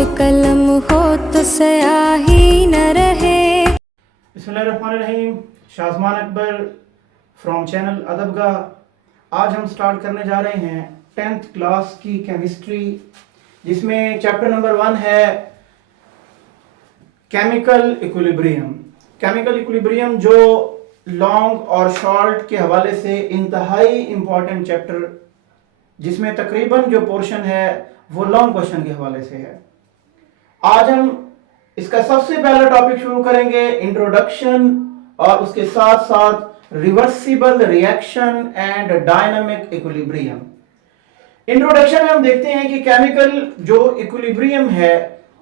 में कलम हो तो स्याही न रहे। बिस्मिल्लाहिर्रहमानिर्रहीम। शाज़मान अकबर फ्रॉम चैनल अदबगाह। आज हम स्टार्ट करने जा रहे हैं 10th क्लास की केमिस्ट्री, जिसमें चैप्टर नंबर 1 है केमिकल इक्विलिब्रियम। केमिकल इक्विलिब्रियम जो लॉन्ग और शॉर्ट के हवाले से इंतहाई इंपॉर्टेंट चैप्टर, जिसमें तकरीबन जो पोर्शन है वो लॉन्ग क्वेश्चन के हवाले से है। आज हम इसका सबसे पहला टॉपिक शुरू करेंगे इंट्रोडक्शन, और उसके साथ साथ reversible reaction and dynamic equilibrium. Introduction में हम देखते हैं कि केमिकल जो इक्विलिब्रियम है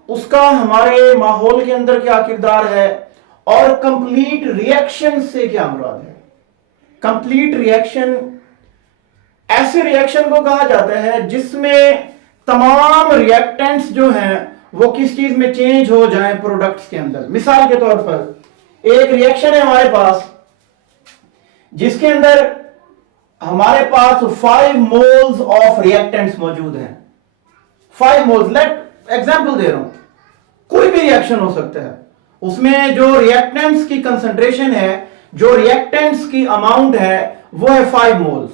उसका हमारे माहौल के अंदर क्या किरदार है, और कंप्लीट रिएक्शन से क्या मुराद है। कंप्लीट रिएक्शन ऐसे रिएक्शन को कहा जाता है जिसमें तमाम रिएक्टेंट्स जो हैं वो किस चीज में चेंज हो जाएं प्रोडक्ट्स के अंदर। मिसाल के तौर पर एक रिएक्शन है हमारे पास जिसके अंदर हमारे पास 5 मोल्स ऑफ रिएक्टेंट्स मौजूद हैं। 5 मोल्स, लेट एग्जांपल दे रहा हूं, कोई भी रिएक्शन हो सकता है, उसमें जो रिएक्टेंट्स की कंसंट्रेशन है, जो रिएक्टेंट्स की अमाउंट है वो है 5 मोल्स।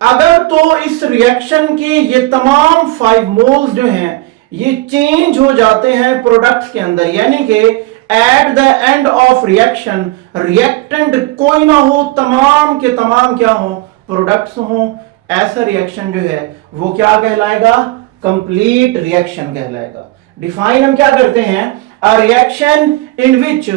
अगर तो इस रिएक्शन के ये तमाम 5 मोल्स जो हैं ये चेंज हो जाते हैं प्रोडक्ट्स के अंदर, यानी कि at the end of reaction reactant कोई ना हो, तमाम के तमाम क्या हो, प्रोडक्ट्स हो, ऐसा रिएक्शन जो है वो क्या कहलाएगा, कंप्लीट रिएक्शन कहलाएगा। डिफाइन हम क्या करते हैं, a reaction in which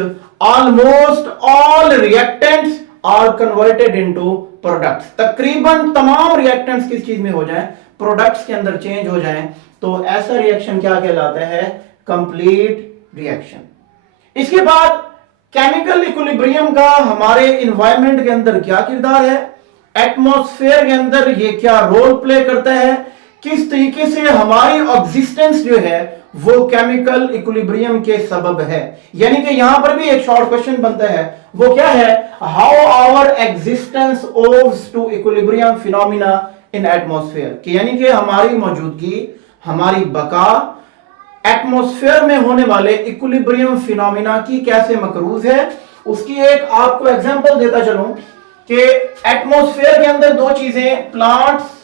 almost all reactants are converted into products. तकरीबन तमाम रिएक्टेंट्स किस चीज में हो जाएं, प्रोडक्ट्स के अंदर चेंज हो जाएं, तो ऐसा रिएक्शन क्या कहलाता है, कंप्लीट रिएक्शन। इसके बाद केमिकल इक्विलिब्रियम का हमारे एनवायरनमेंट के अंदर क्या किरदार है, एटमॉस्फेयर के अंदर ये क्या रोल प्ले करता है, किस तरीके से हमारी एग्जिस्टेंस जो है वो केमिकल इक्विलिब्रियम के सबब है। यानी कि यहां पर भी एक शॉर्ट क्वेश्चन बनता है, वो क्या है, how our existence owes to equilibrium phenomena in atmosphere, यानी कि हमारी मौजूदगी, हमारी बका एटमॉस्फेयर में होने वाले इक्विलिब्रियम फिनोमिना की कैसे मकरूज है। उसकी एक आपको एग्जांपल देता चलूं कि एटमॉस्फेयर के अंदर दो चीजें, प्लांट्स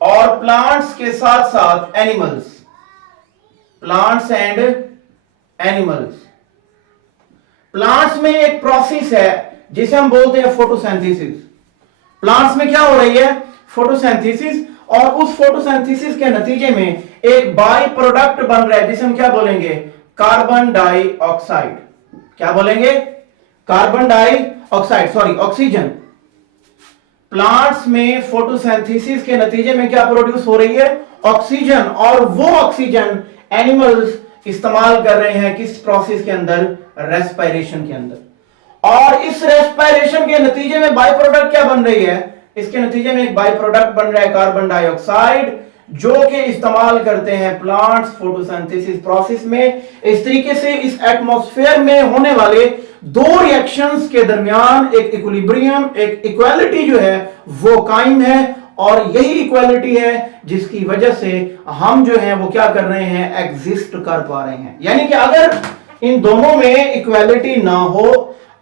और प्लांट्स के साथ साथ animals, plants and animals. Plants में एक प्रोसेस है जिसे हम बोलते हैं फोटोसिंथेसिस। प्लांट्स में क्या हो रही है, फोटोसिंथेसिस, और उस फोटोसिंथेसिस के नतीजे में एक बाई प्रोडक्ट बन रहा है जिसे हम क्या बोलेंगे, कार्बन डाइऑक्साइड। क्या बोलेंगे, carbon dioxide, sorry oxygen. Plants में फोटोसिंथेसिस के नतीजे में क्या प्रोड्यूस हो रही है, ऑक्सीजन, और वो ऑक्सीजन एनिमल्स इस्तेमाल कर रहे हैं किस प्रोसेस के अंदर, रेस्पिरेशन के अंदर। और इस रेस्पिरेशन के नतीजे में बाई प्रोडक्ट क्या बन रही है, इसके नतीजे में एक बाई प्रोडक्ट बन रहा है कार्बन डाइऑक्साइड, जो कि इस्तेमाल करते हैं प्लांट्स फोटोसिंथेसिस प्रोसेस में। इस तरीके से इस एटमॉस्फेयर में होने वाले दो रिएक्शंस के दरमियान एक इक्विलिब्रियम, एक इक्वालिटी जो है वो कायम है, और यही इक्वालिटी है जिसकी वजह से हम जो है वो क्या कर रहे हैं, एग्जिस्ट कर पा रहे हैं। यानी कि अगर इन दोनों में इक्वालिटी ना हो,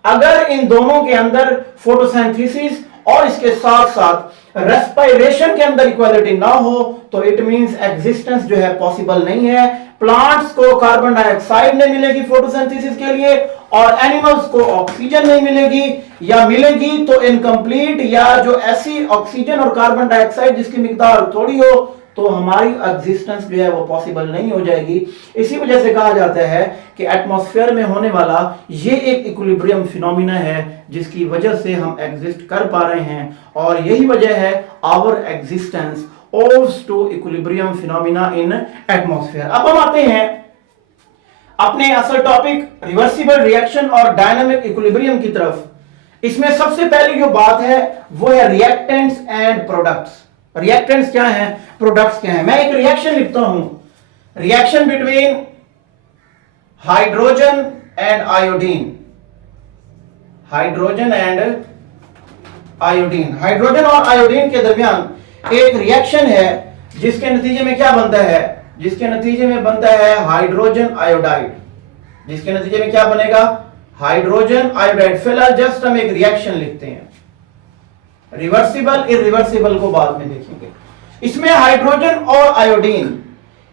अगर इन दोनों के अंदर फोटोसिंथेसिस और इसके साथ साथ रेस्पिरेशन के अंदर इक्वालिटी ना हो, तो इट मींस एग्जिस्टेंस जो है पॉसिबल नहीं है। प्लांट्स को कार्बन डाइऑक्साइड नहीं मिलेगी फोटोसिंथेसिस के लिए, और एनिमल्स को ऑक्सीजन नहीं मिलेगी, या मिलेगी तो इनकम्प्लीट, या जो ऐसी ऑक्सीजन और कार्बन डाइऑक्साइड जिसकी मिकदार थोड़ी हो, तो हमारी एग्जिस्टेंस जो है वो पॉसिबल नहीं हो जाएगी। इसी वजह से कहा जाता है कि एटमॉस्फेयर में होने वाला ये एक इक्विलिब्रियम फिनोमिना है जिसकी वजह से हम एग्जिस्ट कर पा रहे हैं, और यही वजह है our existence owes to equilibrium phenomena in atmosphere. अब हम आते हैं अपने असल टॉपिक रिवर्सिबल रिएक्शन और डायनामिक इक्विलिब्रियम की तरफ। इसमें सबसे पहली जो बात है वो है रिएक्टेंट्स एंड प्रोडक्ट्स। रिएक्टेंट्स क्या हैं, प्रोडक्ट्स क्या हैं। मैं एक रिएक्शन लिखता हूं, reaction between hydrogen and iodine, hydrogen and iodine. Hydrogen और आयोडीन के दरमियान एक रिएक्शन है जिसके नतीजे में क्या बनता है, जिसके नतीजे में बनता है हाइड्रोजन आयोडाइड। जिसके नतीजे में क्या बनेगा? Hydrogen iodide. फिलहाल जस्ट हम एक रिएक्शन लिखते हैं, रिवर्सिबल इरिवर्सिबल को बाद में देखेंगे। इसमें हाइड्रोजन और आयोडीन,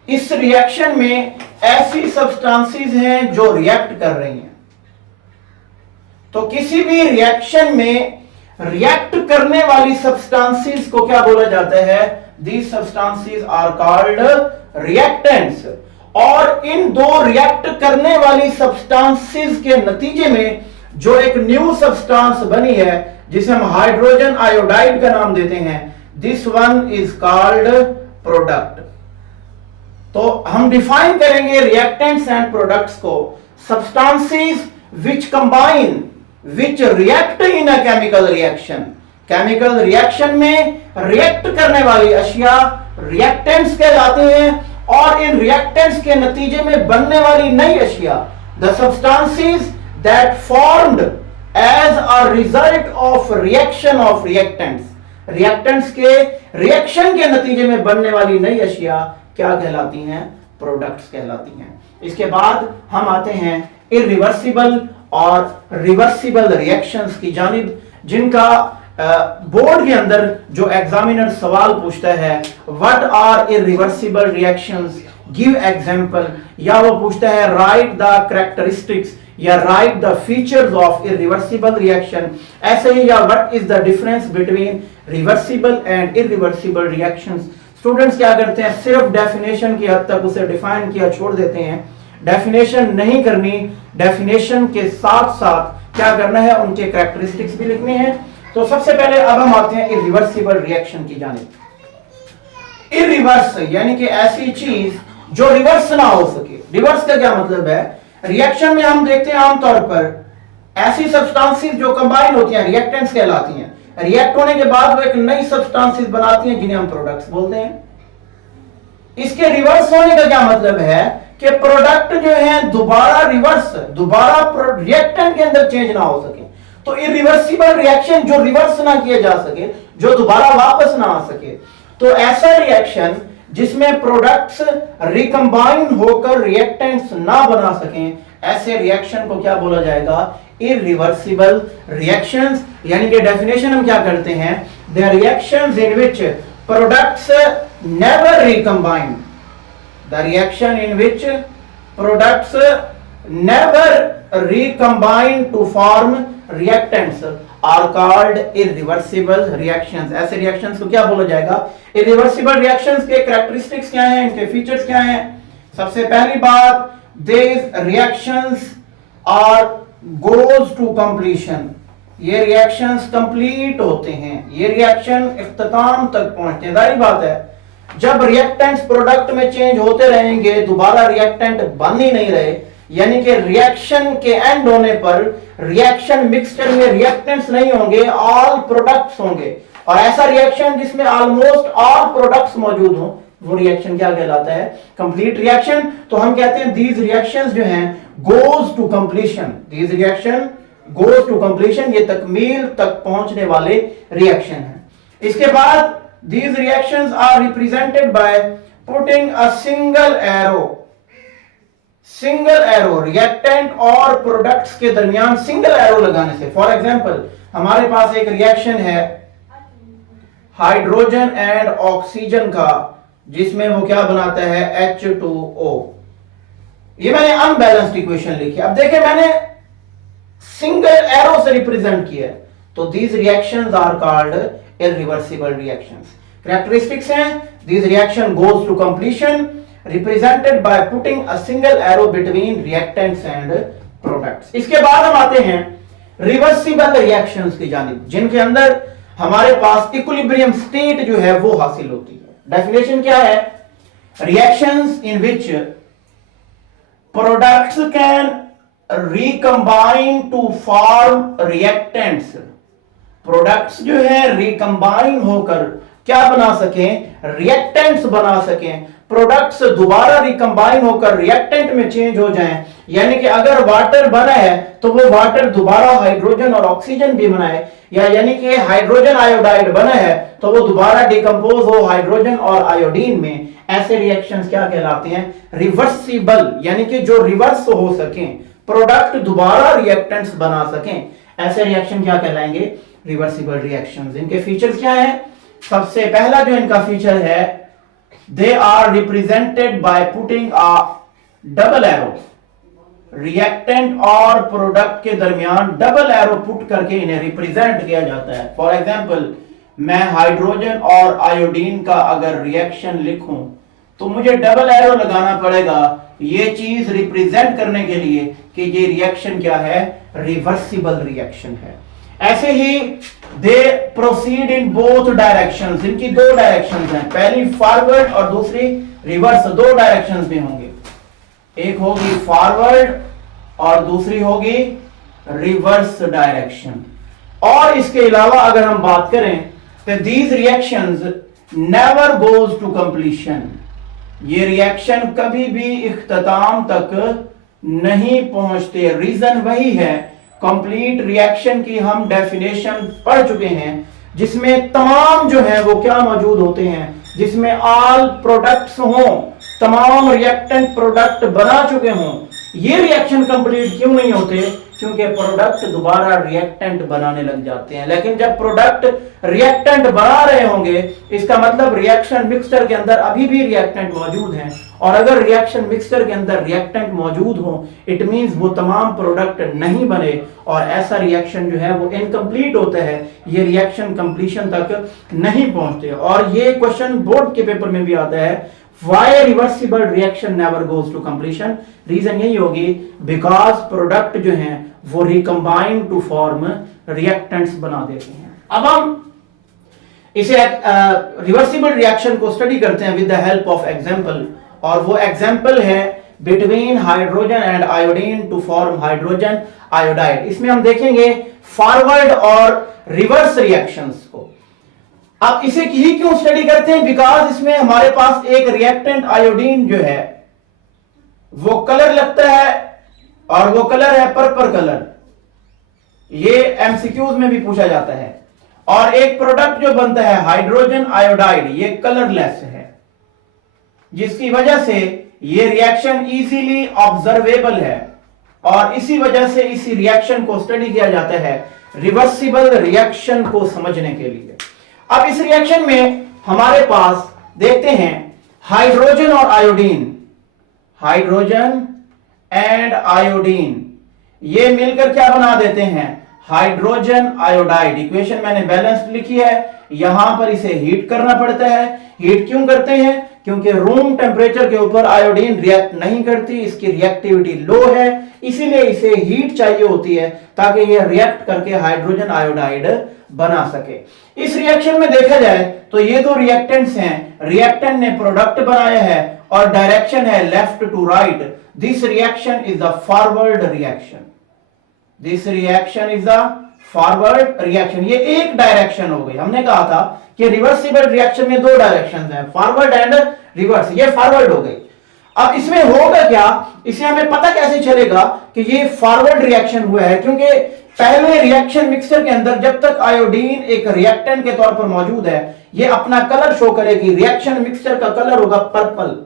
इस रिएक्शन में ऐसी सब्सटेंसेस हैं जो रिएक्ट कर रही हैं। तो किसी भी रिएक्शन में रिएक्ट करने वाली सब्सटेंसेस को क्या बोला जाता है? These substances are called reactants. और इन दो रिएक्ट करने वाली सब्सटेंसेस के नतीजे में जो एक न्यू सब्सटेंस बनी है, जिसे हम हाइड्रोजन आयोडाइड का नाम देते हैं, this one is called product. तो हम डिफाइन करेंगे रिएक्टेंट्स एंड प्रोडक्ट्स को, substances which combine which react in a chemical reaction. Chemical reaction में रिएक्ट करने वाली अशिया रिएक्टेंट्स कहलाते हैं, और इन रिएक्टेंट्स के नतीजे में बनने वाली नई अशिया, the substances that formed as a result of reaction of reactants. Reactants के रिएक्शन के नतीजे में बनने वाली नई अशिया क्या कहलाती हैं? प्रोडक्ट्स कहलाती हैं। इसके बाद हम आते हैं इरिवर्सिबल और रिवर्सिबल रिएक्शंस की जानिब, जिनका बोर्ड के अंदर जो एग्जामिनर सवाल पूछता है, what are irreversible reactions, give example, या वो पूछता है राइट द कैरेक्टरिस्टिक्स या write the features of irreversible reaction, ऐसे ही, या what is the difference between reversible and irreversible reactions. Students क्या करते हैं? सिर्फ डेफिनेशन की हद तक उसे डिफाइन किया छोड़ देते हैं, डेफिनेशन नहीं करनी, डेफिनेशन के साथ साथ क्या करना है? उनके कैरेक्टरिस्टिक्स भी लिखने हैं। तो सबसे पहले अब हम आते हैं इरिवर्सिबल रिएक्शन की जानिब। इरिवर्स यानी कि ऐसी चीज जो रिवर्स ना हो सके। रिवर्स का क्या मतलब है? रिएक्शन में हम देखते हैं आमतौर पर ऐसी सब्सटेंसेस जो कंबाइन होती हैं, रिएक्टेंट्स कहलाती हैं। रिएक्ट होने के बाद वो एक नई सब्सटेंसेस बनाती हैं जिन्हें हम प्रोडक्ट्स बोलते हैं। इसके रिवर्स होने का क्या मतलब है? कि प्रोडक्ट जो है दोबारा रिएक्टेंट के अंदर चेंज ना हो सके। तो इरिवर्सिबल रिएक्शन जो रिवर्स ना किया जा सके, जो दोबारा वापस ना आ सके, तो ऐसा रिएक्शन जिसमें प्रोडक्ट्स रिकंबाइन होकर रिएक्टेंट्स ना बना सकें, ऐसे रिएक्शन को क्या बोला जाएगा? Irreversible reactions. यानी कि डेफिनेशन हम क्या करते हैं? The reactions in which products never recombine, the reaction in which products never recombine to form reactants are called irreversible reactions. ऐसे रिएक्शंस को क्या बोला जाएगा? इरिवर्सिबल रिएक्शंस के कैरेक्टरिस्टिक्स क्या हैं, इनके फीचर्स क्या हैं? सबसे पहली बात, these reactions are goes to completion, ये रिएक्शंस कंप्लीट होते हैं, ये रिएक्शन इख्तिताम तक पहुंचते हैं। जाहिर बात है, जब रिएक्टेंट्स प्रोडक्ट में चेंज होते रहेंगे, दोबारा रिएक्टेंट बन ही नहीं रहे, यानी कि रिएक्शन के एंड होने पर रिएक्शन मिक्सचर में रिएक्टेंट्स नहीं होंगे, ऑल प्रोडक्ट्स होंगे। और ऐसा रिएक्शन जिसमें ऑलमोस्ट ऑल प्रोडक्ट्स मौजूद हों, वो रिएक्शन क्या कहलाता है? Complete reaction. तो हम कहते हैं दीज रिएक्शंस जो हैं goes to completion, these reaction goes to completion, ये तकमील तक पहुंचने वाले रिएक्शन हैं। इसके बाद these reactions are represented by putting a single arrow reactant और प्रोडक्ट्स के दरमियान सिंगल एरो लगाने से। फॉर एग्जांपल, हमारे पास एक रिएक्शन है हाइड्रोजन एंड ऑक्सीजन का, जिसमें वो क्या बनाता है? H2O। ये मैंने अनबैलेंस्ड इक्वेशन लिखी। अब देखें, मैंने सिंगल एरो से रिप्रेजेंट किया, तो these reactions are called irreversible reactions. Characteristics हैं, this reaction goes to completion represented by putting a single arrow between reactants and products. इसके बाद हम आते हैं reversible reactions की जानिब, जिनके अंदर हमारे पास इक्विलिब्रियम स्टेट जो है वो हासिल होती है। डेफिनेशन क्या है? reactions in which products can recombine to form reactants, products जो है रिकंबाइन होकर क्या बना सकें, रिएक्टेंट्स बना सकें, प्रोडक्ट्स दोबारा रिकंबाइन होकर रिएक्टेंट में चेंज हो जाएं। यानी कि अगर वाटर बना है तो वो वाटर दोबारा हाइड्रोजन और ऑक्सीजन भी बनाए, या यानी कि हाइड्रोजन आयोडाइड बना है तो वो दोबारा डिकम्पोज हो हाइड्रोजन और आयोडीन में। ऐसे रिएक्शंस क्या कहलाते हैं, रिवर्सिबल, यानी कि जो रिवर्स हो सकें, प्रोडक्ट दोबारा रिएक्टेंट्स बना सकें, ऐसे रिएक्शन क्या कहलाएंगे, रिवर्सिबल रिएक्शंस। इनके फीचर्स क्या हैं, सबसे पहला जो इनका फीचर है, they are represented by putting a double arrow, reactant और प्रोडक्ट के दरमियान डबल एरो पुट करके इन्हें रिप्रेजेंट किया जाता है। फॉर एग्जांपल, मैं हाइड्रोजन और आयोडीन का अगर रिएक्शन लिखूं तो मुझे डबल एरो लगाना पड़ेगा ये चीज रिप्रेजेंट करने के लिए कि ये रिएक्शन क्या है, रिवर्सिबल रिएक्शन है। ऐसे ही दे प्रोसीड इन बोथ डायरेक्शंस, इनकी दो डायरेक्शंस हैं, पहली फॉरवर्ड और दूसरी रिवर्स, दो डायरेक्शंस में होंगे, एक होगी फॉरवर्ड और दूसरी होगी रिवर्स डायरेक्शन। और इसके अलावा अगर हम बात करें तो these reactions never goes to completion, ये रिएक्शन कभी भी इख्तिताम तक नहीं पहुंचते। रीजन वही है, कंप्लीट रिएक्शन की हम डेफिनेशन पढ़ चुके हैं, जिसमें तमाम जो है वो क्या मौजूद होते हैं, जिसमें ऑल प्रोडक्ट्स हों, तमाम रिएक्टेंट प्रोडक्ट बना चुके हों। ये रिएक्शन कंप्लीट क्यों नहीं होते, क्योंकि प्रोडक्ट दोबारा रिएक्टेंट बनाने लग जाते हैं। लेकिन जब प्रोडक्ट रिएक्टेंट बना रहे होंगे, इसका मतलब रिएक्शन मिक्सचर के अंदर अभी भी रिएक्टेंट मौजूद हैं, और अगर रिएक्शन मिक्सचर के अंदर रिएक्टेंट मौजूद हो, इट मींस वो तमाम प्रोडक्ट नहीं बने, और ऐसा रिएक्शन जो है वो इनकम्प्लीट होता है, ये रिएक्शन कंप्लीशन तक नहीं पहुंचते। और ये क्वेश्चन बोर्ड के पेपर में भी आता है, Why reversible reaction never goes to completion? Reason यही होगी, बिकॉज प्रोडक्ट जो हैं वो रिकम्बाइन टू फॉर्म रिएक्टेंट्स बना देते हैं। अब हम इसे रिवर्सिबल रिएक्शन को स्टडी करते हैं with the help of example, और वो एग्जांपल है between hydrogen and iodine to form hydrogen iodide. इसमें हम देखेंगे फॉरवर्ड और रिवर्स रिएक्शंस को। अब इसे ही क्यों स्टडी करते हैं, बिकॉज इसमें हमारे पास एक रिएक्टेंट आयोडीन जो है वो कलर लगता है, और वो कलर है पर्पल कलर, ये एमसीक्यूज में भी पूछा जाता है। और एक प्रोडक्ट जो बनता है हाइड्रोजन आयोडाइड, ये कलरलेस है, जिसकी वजह से ये रिएक्शन इजीली ऑब्जर्वेबल है, और इसी वजह से इसी रिएक्शन को स्टडी किया जाता है रिवर्सिबल रिएक्शन को समझने के लिए। अब इस रिएक्शन में हमारे पास देखते हैं हाइड्रोजन और आयोडीन, हाइड्रोजन एंड आयोडीन ये मिलकर क्या बना देते हैं, हाइड्रोजन आयोडाइड। इक्वेशन मैंने बैलेंस्ड लिखी है, यहां पर इसे हीट करना पड़ता है। हीट क्यों करते हैं, क्योंकि रूम टेम्परेचर के ऊपर आयोडीन रिएक्ट नहीं करती, इसकी रिएक्टिविटी लो है, इसीलिए इसे हीट चाहिए होती है ताकि ये रिएक्ट करके हाइड्रोजन आयोडाइड बना सके। इस रिएक्शन में देखा जाए तो ये दो रिएक्टेंट्स हैं, रिएक्टेंट ने प्रोडक्ट बनाया है और डायरेक्शन है left to right. This reaction is the forward reaction, this reaction is the forward reaction. ये एक डायरेक्शन हो गई, हमने कहा था कि रिवर्सिबल रिएक्शन में दो डायरेक्शंस हैं, फॉरवर्ड एंड रिवर्स, ये फॉरवर्ड हो गई। अब इसमें होगा क्या, इसे हमें पता कैसे चलेगा कि ये फॉरवर्ड रिएक्शन हुआ है, क्योंकि पहले रिएक्शन मिक्सचर के अंदर जब तक आयोडीन एक रिएक्टेंट के तौर पर मौजूद है, ये अपना कलर शो करेगी, रिएक्शन मिक्सचर का कलर होगा पर्पल।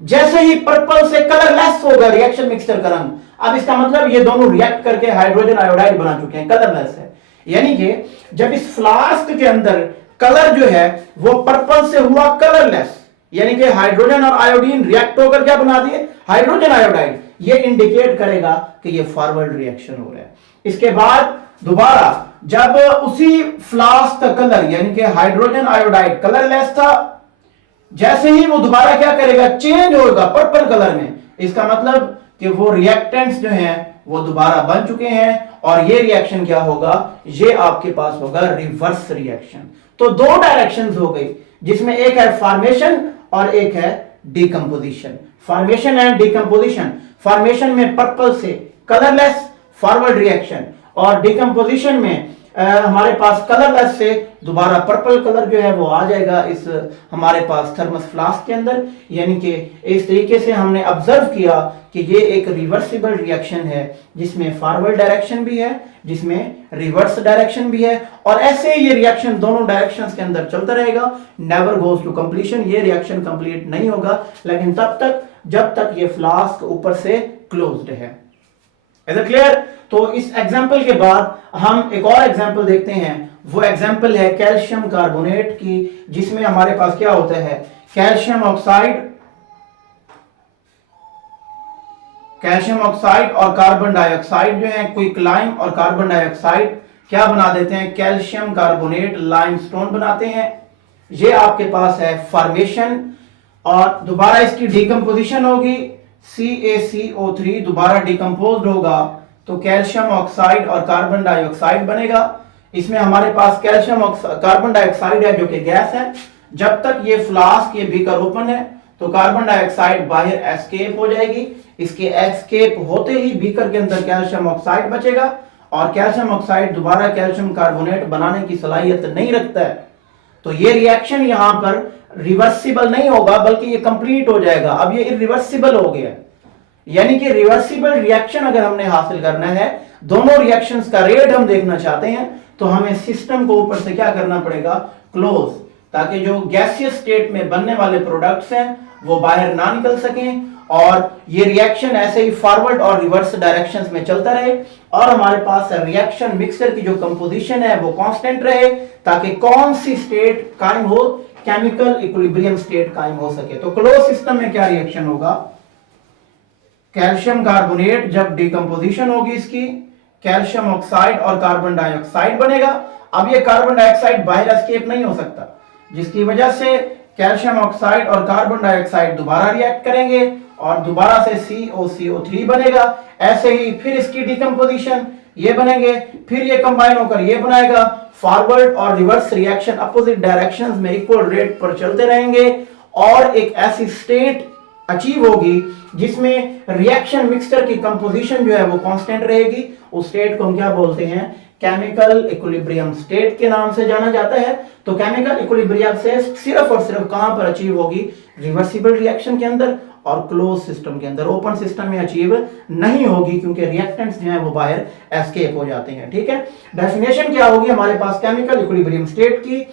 जैसे ही पर्पल से कलरलेस होगा रिएक्शन मिक्सचर का रंग, अब इसका मतलब ये दोनों रिएक्ट करके हाइड्रोजन आयोडाइड बना चुके हैं, कलरलेस है। यानी कि जब इस फ्लास्क के अंदर कलर जो है वो पर्पल से हुआ कलरलेस, यानी कि हाइड्रोजन और आयोडीन रिएक्ट होकर क्या बना दिए, हाइड्रोजन आयोडाइड, ये इंडिकेट करेगा कि ये फॉरवर्ड रिएक्शन हो रहा है। इसके बाद दोबारा जब उसी फ्लास्क का कलर यानी कि हाइड्रोजन आयोडाइड कलरलेस था, जैसे ही वो दोबारा क्या करेगा, चेंज होगा पर्पल कलर में, इसका मतलब कि वो रिएक्टेंट्स जो हैं वो दोबारा बन चुके हैं, और ये रिएक्शन क्या होगा, ये आपके पास होगा रिवर्स रिएक्शन। तो दो डायरेक्शंस हो गई, जिसमें एक है फॉर्मेशन और एक है decomposition. Formation and decomposition, formation में पर्पल से कलरलेस फॉरवर्ड रिएक्शन, और डिकम्पोजिशन में हमारे पास कलरलेस से दोबारा पर्पल कलर जो है वो आ जाएगा इस हमारे पास थर्मस फ्लास्क के अंदर। यानी कि इस तरीके से हमने ऑब्जर्व किया कि ये एक रिवर्सिबल रिएक्शन है जिसमें फॉरवर्ड डायरेक्शन भी है, जिसमें रिवर्स डायरेक्शन भी है, और ऐसे ये रिएक्शन दोनों डायरेक्शंस के अंदर चलता रहेगा, नेवर गोज टू कंप्लीशन। ये रिएक्शन कंप्लीट नहीं होगा लेकिन तब तक जब तक ये फ्लास्क ऊपर से क्लोज्ड है। Is it clear? तो इस एग्जाम्पल के बाद हम एक और एग्जाम्पल देखते हैं। वो एग्जाम्पल है कैल्शियम कार्बोनेट की, जिसमें हमारे पास क्या होता है, कैल्शियम ऑक्साइड और कार्बन डाइऑक्साइड जो है, क्विकलाइम और कार्बन डाइऑक्साइड क्या बना देते हैं, कैल्शियम कार्बोनेट लाइमस्टोन बनाते हैं। ये आपके पास है फॉर्मेशन, और दोबारा इसकी डिकम्पोजिशन होगी, CaCO3 दोबारा डिकम्पोज होगा तो कैल्शियम ऑक्साइड और कार्बन डाइऑक्साइड बनेगा। इसमें हमारे पास कैल्शियम कार्बन डाइऑक्साइड है जो कि गैस है। जब तक ये फ्लास्क ये बीकर ओपन है तो कार्बन डाइऑक्साइड बाहर एस्केप हो जाएगी। इसके एस्केप होते ही बीकर के अंदर कैल्शियम ऑक्साइड बचेगा, और कैल्शियम ऑक्साइड दोबारा कैल्शियम कार्बोनेट बनाने की सलाहियत नहीं रखता है। तो ये रिएक्शन यहां पर रिवर्सिबल नहीं होगा बल्कि ये कंप्लीट हो जाएगा। अब ये इरिवर्सिबल हो गया, यानी कि रिवर्सिबल रिएक्शन अगर हमने हासिल करना है, दोनों रिएक्शंस का रेट हम देखना चाहते हैं, तो हमें सिस्टम को ऊपर से क्या करना पड़ेगा, क्लोज, ताकि जो गैसियस स्टेट में बनने वाले प्रोडक्ट्स हैं वो बाहर ना निकल सकें, और ये रिएक्शन ऐसे ही फॉरवर्ड और रिवर्स डायरेक्शंस में चलता रहे, और हमारे पास रिएक्शन मिक्सचर की जो कंपोजिशन है वो कांस्टेंट रहे, ताकि कौन सी स्टेट कायम हो, केमिकल इक्विलिब्रियम स्टेट कायम हो सके। तो क्लोज सिस्टम में क्या रिएक्शन होगा, कैल्शियम कार्बोनेट जब डिकम्पोजिशन होगी इसकी, कैल्शियम ऑक्साइड और कार्बन डाइऑक्साइड बनेगा। अब ये कार्बन डाइऑक्साइड बाहर एस्केप नहीं हो सकता, जिसकी वजह से कैल्शियम ऑक्साइड और कार्बन डाइऑक्साइड दोबारा रिएक्ट करेंगे और दोबारा से COCO3 बनेगा। ऐसे ही फिर इसकी डिकम्पोजिशन, ये बनेंगे, फिर ये कंबाइन होकर ये बनाएगा। फॉरवर्ड और रिवर्स रिएक्शन अपोजिट डायरेक्शंस में इक्वल रेट पर चलते रहेंगे, और एक ऐसी स्टेट अचीव होगी जिसमें रिएक्शन मिक्सचर की कंपोजिशन जो है वो कांस्टेंट रहेगी। उस स्टेट को हम क्या बोलते हैं, केमिकल इक्विलिब्रियम स्टेट के नाम से जाना जाता है। तो केमिकल इक्विलिब्रियम से सिर्फ और सिर्फ कहां पर अचीव होगी, रिवर्सिबल रिएक्शन के अंदर और क्लोज सिस्टम के अंदर। ओपन सिस्टम में अचीव नहीं होगी क्योंकि रिएक्टेंट्स जो है वो बाहर एस्केप हो जाते हैं। ठीक है, डेफिनेशन क्या होगी हमारे पास केमिकल इक्विलिब्रियम स्टेट की,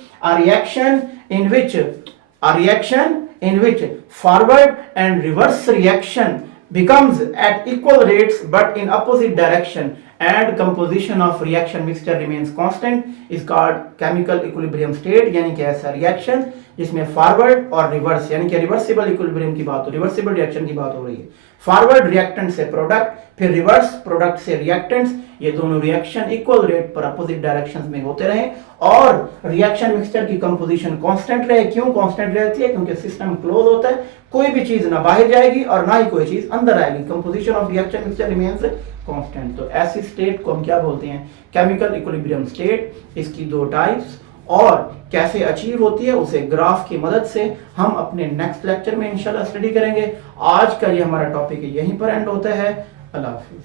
a reaction in which forward and reverse reaction becomes at equal rates but in opposite direction and composition of reaction mixture remains constant is called chemical equilibrium state। यानी कि ऐसा reaction जिसमें forward और reverse, यानी कि reversible equilibrium की बात हो, रिवर्सिबल रिएक्शन की बात हो रही है। फॉरवर्ड रिएक्टेंट से प्रोडक्ट, फिर रिवर्स प्रोडक्ट से रिएक्टेंट्स, ये दोनों रिएक्शन इक्वल रेट पर अपोजिट डायरेक्शंस में होते रहे, और रिएक्शन मिक्सचर की कंपोजिशन कांस्टेंट रहे। क्यों कांस्टेंट रहती है, क्योंकि सिस्टम क्लोज होता है, कोई भी चीज ना बाहर जाएगी और ना ही कोई चीज अंदर आएगी। Composition of reaction mixture remains constant. तो ऐसी स्टेट को हम क्या बोलते हैं, केमिकल इक्विलिब्रियम स्टेट। इसकी दो टाइप्स, और कैसे अचीव होती है उसे ग्राफ की मदद से हम अपने नेक्स्ट लेक्चर में इंशाल्लाह स्टडी करेंगे। आज का ये हमारा टॉपिक यहीं पर एंड होता है। अल्लाह हाफिज।